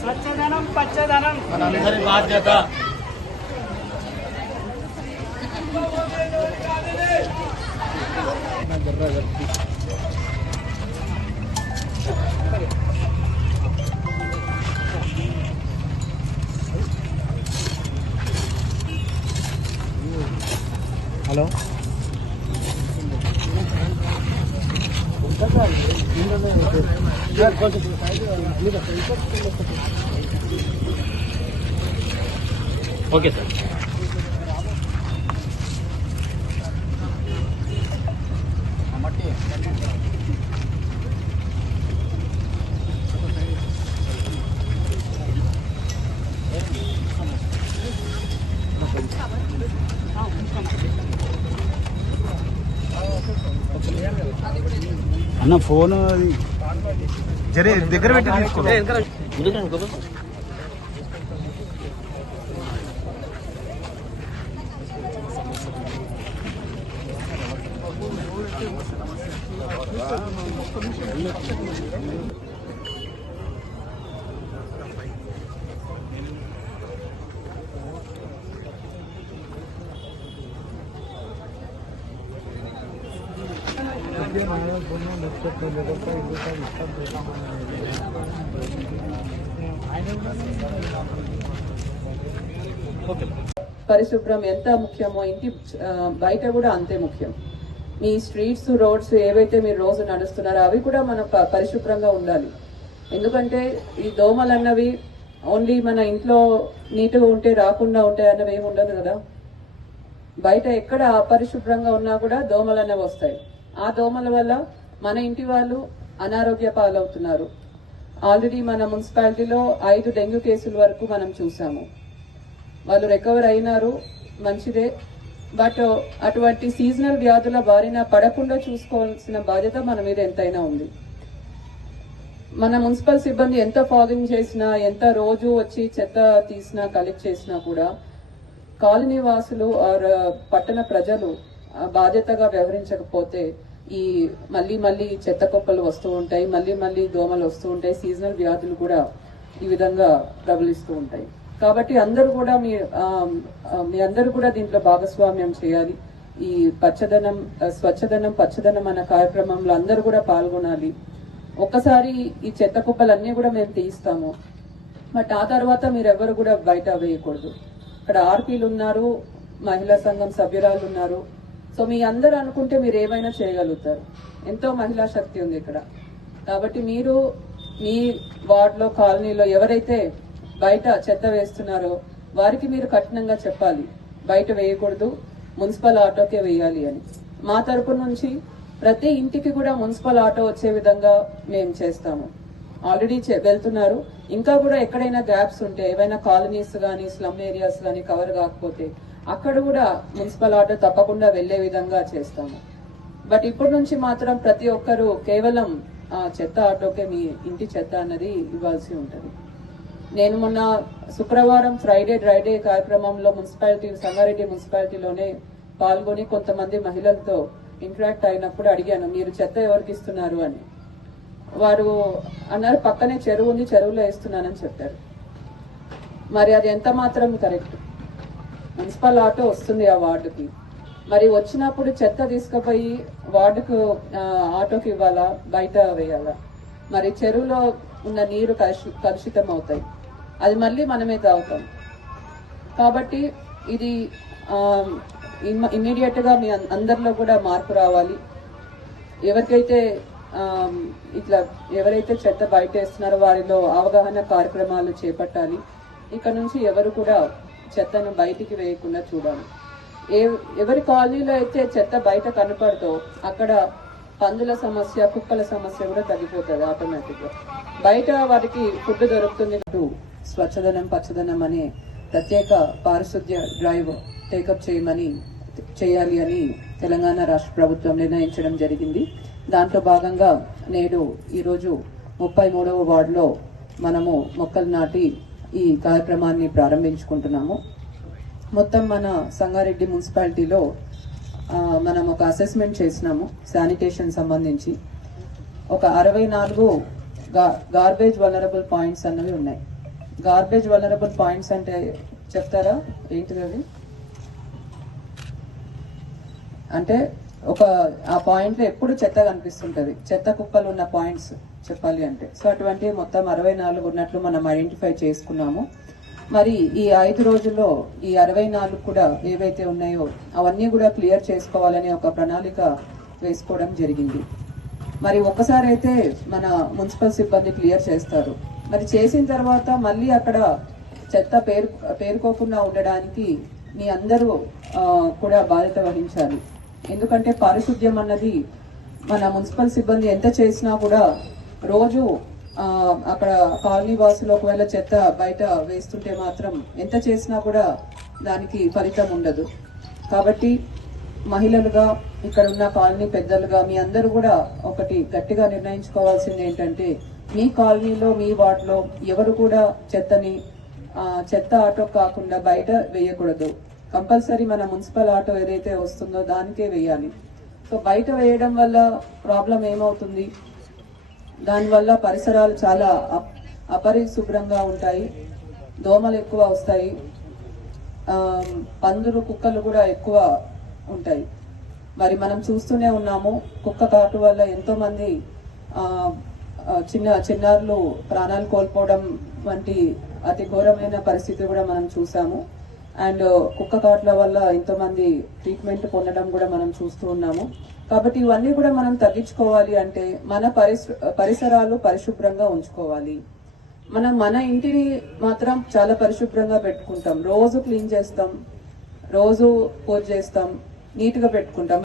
స్వచ్ఛదనం పచ్చదనం మనందరి బాధ్యత హలో ఓకే సార్ అన్న ఫోన్ జరే దగ్గర పెట్టి తీసుకో. పరిశుభ్రం ఎంత ముఖ్యమో ఇంటి బయట కూడా అంతే ముఖ్యం. మీ స్ట్రీట్స్ రోడ్స్ ఏవైతే మీరు రోజు నడుస్తున్నారో అవి కూడా మన పరిశుభ్రంగా ఉండాలి. ఎందుకంటే ఈ దోమలు అన్నవి ఓన్లీ మన ఇంట్లో నీట్గా ఉంటే రాకుండా ఉంటాయి అన్నవి ఏమి ఉండదు కదా. బయట ఎక్కడ అపరిశుభ్రంగా ఉన్నా కూడా దోమలు అన్నవి వస్తాయి. ఆ దోమల వల్ల మన ఇంటి వాళ్ళు అనారోగ్య పాలవుతున్నారు. ఆల్రెడీ మన మున్సిపాలిటీలో ఐదు డెంగ్యూ కేసుల వరకు మనం చూసాము వాళ్ళు రికవర్ అయినారు మంచిదే. బట్ అటువంటి సీజనల్ వ్యాధుల బారిన పడకుండా చూసుకోవాల్సిన బాధ్యత మన మీద ఎంతైనా ఉంది. మన మున్సిపల్ సిబ్బంది ఎంత ఫాగింగ్ చేసినా ఎంత రోజు వచ్చి చెత్త తీసినా కలెక్ట్ చేసినా కూడా కాలనీ వాసులు ఆర్ పట్టణ ప్రజలు బాధ్యతగా వ్యవహరించకపోతే ఈ మళ్ళీ మళ్ళీ చెత్త కుప్పలు వస్తూ ఉంటాయి మళ్ళీ మళ్ళీ దోమలు వస్తూ ఉంటాయి సీజనల్ వ్యాధులు కూడా ఈ విధంగా ప్రబలిస్తూ ఉంటాయి. కాబట్టి అందరూ కూడా మీ మీ అందరూ కూడా దీంట్లో భాగస్వామ్యం చేయాలి. ఈ పచ్చదనం స్వచ్ఛదనం పచ్చదనం అన్న కార్యక్రమంలో అందరూ కూడా పాల్గొనాలి. ఒక్కసారి ఈ చెత్త కుప్పలన్నీ కూడా మేము తీయిస్తాము. బట్ ఆ తర్వాత మీరు ఎవరు కూడా బయట వేయకూడదు. ఇక్కడ ఆర్పీలు ఉన్నారు మహిళా సంఘం సభ్యురాలు ఉన్నారు. సో మీ అందరు అనుకుంటే మీరు ఏమైనా చేయగలుగుతారు. ఎంతో మహిళా శక్తి ఉంది ఇక్కడ. కాబట్టి మీరు మీ వార్డులో కాలనీలో ఎవరైతే బయట చెత్త వేస్తున్నారో వారికి మీరు కఠినంగా చెప్పాలి. బయట వేయకూడదు మున్సిపల్ ఆటోకే వేయాలి అని. మా తరపు నుంచి ప్రతి ఇంటికి కూడా మున్సిపల్ ఆటో వచ్చే విధంగా మేము చేస్తాము. ఆల్రెడీ వెళ్తున్నారు. ఇంకా కూడా ఎక్కడైనా గ్యాప్స్ ఉంటే ఏవైనా కాలనీస్ కానీ స్లమ్ ఏరియాస్ కానీ కవర్ కాకపోతే అక్కడ కూడా మున్సిపల్ ఆటో తప్పకుండా వెళ్ళే విధంగా చేస్తాము. బట్ ఇప్పటి నుంచి మాత్రం ప్రతి ఒక్కరూ కేవలం ఆ, చెత్త ఆటోకే మీ ఇంటి చెత్త అన్నది ఇవ్వాల్సి ఉంటుంది. నేను మొన్న శుక్రవారం ఫ్రైడే డ్రైడే కార్యక్రమంలో మున్సిపాలిటీ సంగారెడ్డి మున్సిపాలిటీలోనే పాల్గొని కొంతమంది మహిళలతో ఇంటరాక్ట్ అయినప్పుడు అడిగాను మీరు చెత్త ఎవరికి ఇస్తున్నారు? అని. వారు అన్నారు పక్కనే చెరువు ఉంది చెరువులో వేస్తున్నానని చెప్పారు. మరి అది ఎంత మాత్రం కరెక్ట్? మున్సిపల్ ఆటో వస్తుంది ఆ వార్డుకి. మరి వచ్చినప్పుడు చెత్త తీసుకుపోయి వార్డుకు ఆటోకి ఇవ్వాలా? బయట వేయాలా? మరి చెరువులో ఉన్న నీరు కలుషి- కలుషితం అవుతాయి. అది మళ్ళీ మనమే తాగుతాం. కాబట్టి ఇది ఇమ్మీడియట్గా మీ అందరిలో కూడా మార్పు రావాలి. ఎవరికైతే ఇట్లా ఎవరైతే చెత్త బయట వేస్తున్నారో వారిలో అవగాహన కార్యక్రమాలు చేపట్టాలి. ఇక నుంచి ఎవరు కూడా చెత్తను బయటికి వేయకుండా చూడాలి. ఏ ఎవరి కాలనీలో అయితే చెత్త బయట కనపడతో అక్కడ పందుల సమస్య కుక్కల సమస్య కూడా తగ్గిపోతుంది ఆటోమేటిక్గా బయట వారికి ఫుడ్ దొరుకుతుంది. స్వచ్ఛదనం పచ్చదనం అనే ప్రత్యేక పారిశుద్ధ్య డ్రైవ్ టేకప్ చేయమని చేయాలి అని తెలంగాణ రాష్ట్ర ప్రభుత్వం నిర్ణయించడం జరిగింది. దాంట్లో భాగంగా నేడు ఈరోజు ముప్పై మూడవ వార్డులో మనము మొక్కలు నాటి ఈ కార్యక్రమాన్ని ప్రారంభించుకుంటున్నాము. మొత్తం మన సంగారెడ్డి మున్సిపాలిటీలో మనం ఒక అసెస్మెంట్ చేసినాము శానిటేషన్ సంబంధించి. ఒక అరవై నాలుగు గార్బేజ్ వలరబుల్ పాయింట్స్ అన్నవి ఉన్నాయి. గార్బేజ్ వలరబుల్ పాయింట్స్ అంటే చెప్తారా? ఏంటిది అవి అంటే ఒక ఆ పాయింట్లో ఎప్పుడు చెత్త కనిపిస్తుంటది. చెత్త కుప్పలు ఉన్న పాయింట్స్ చెప్పాలి అంటే. సో అటువంటి మొత్తం అరవై నాలుగు ఉన్నట్లు మనం ఐడెంటిఫై చేసుకున్నాము. మరి ఈ ఐదు రోజుల్లో ఈ అరవై నాలుగు కూడా ఏవైతే ఉన్నాయో అవన్నీ కూడా క్లియర్ చేసుకోవాలని ఒక ప్రణాళిక వేసుకోవడం జరిగింది. మరి ఒక్కసారి అయితే మన మున్సిపల్ సిబ్బంది క్లియర్ చేస్తారు. మరి చేసిన తర్వాత మళ్ళీ అక్కడ చెత్త పేరు పేరుకోకుండా ఉండడానికి మీ అందరూ కూడా బాధ్యత వహించాలి. ఎందుకంటే పారిశుద్ధ్యం అన్నది మన మున్సిపల్ సిబ్బంది ఎంత చేసినా కూడా రోజు అక్కడ కాలనీ వాసులు ఒకవేళ చెత్త బయట వేస్తుంటే మాత్రం ఎంత చేసినా కూడా దానికి ఫలితం ఉండదు. కాబట్టి మహిళలుగా ఇక్కడ ఉన్న కాలనీ పెద్దలుగా మీ అందరూ కూడా ఒకటి గట్టిగా నిర్ణయించుకోవాల్సింది ఏంటంటే మీ కాలనీలో మీ వార్డులో ఎవరు కూడా చెత్తని చెత్త ఆటో కాకుండా బయట వేయకూడదు. కంపల్సరీ మన మున్సిపల్ ఆటో ఏదైతే వస్తుందో దానికే వేయాలి. సో బయట వేయడం వల్ల ప్రాబ్లం ఏమవుతుంది? దానివల్ల పరిసరాలు చాలా అప్- అపరిశుభ్రంగా ఉంటాయి. దోమలు ఎక్కువ వస్తాయి. పందులు కుక్కలు కూడా ఎక్కువ ఉంటాయి. మరి మనం చూస్తూనే ఉన్నాము కుక్క కాటు వల్ల ఎంతోమంది చిన్న చిన్నారులు ప్రాణాలు కోల్పోవడం వంటి అతి ఘోరమైన పరిస్థితి కూడా మనం చూసాము. అండ్ కుక్క కాట్ల వల్ల ఎంతోమంది ట్రీట్మెంట్ పొందడం కూడా మనం చూస్తూ ఉన్నాము. కాబట్టి ఇవన్నీ కూడా మనం తగ్గించుకోవాలి అంటే మన పరిసరాలు పరిశుభ్రంగా ఉంచుకోవాలి. మనం మన ఇంటిని మాత్రం చాలా పరిశుభ్రంగా పెట్టుకుంటాం. రోజు క్లీన్ చేస్తాం రోజు పూజ చేస్తాం నీట్గా పెట్టుకుంటాం.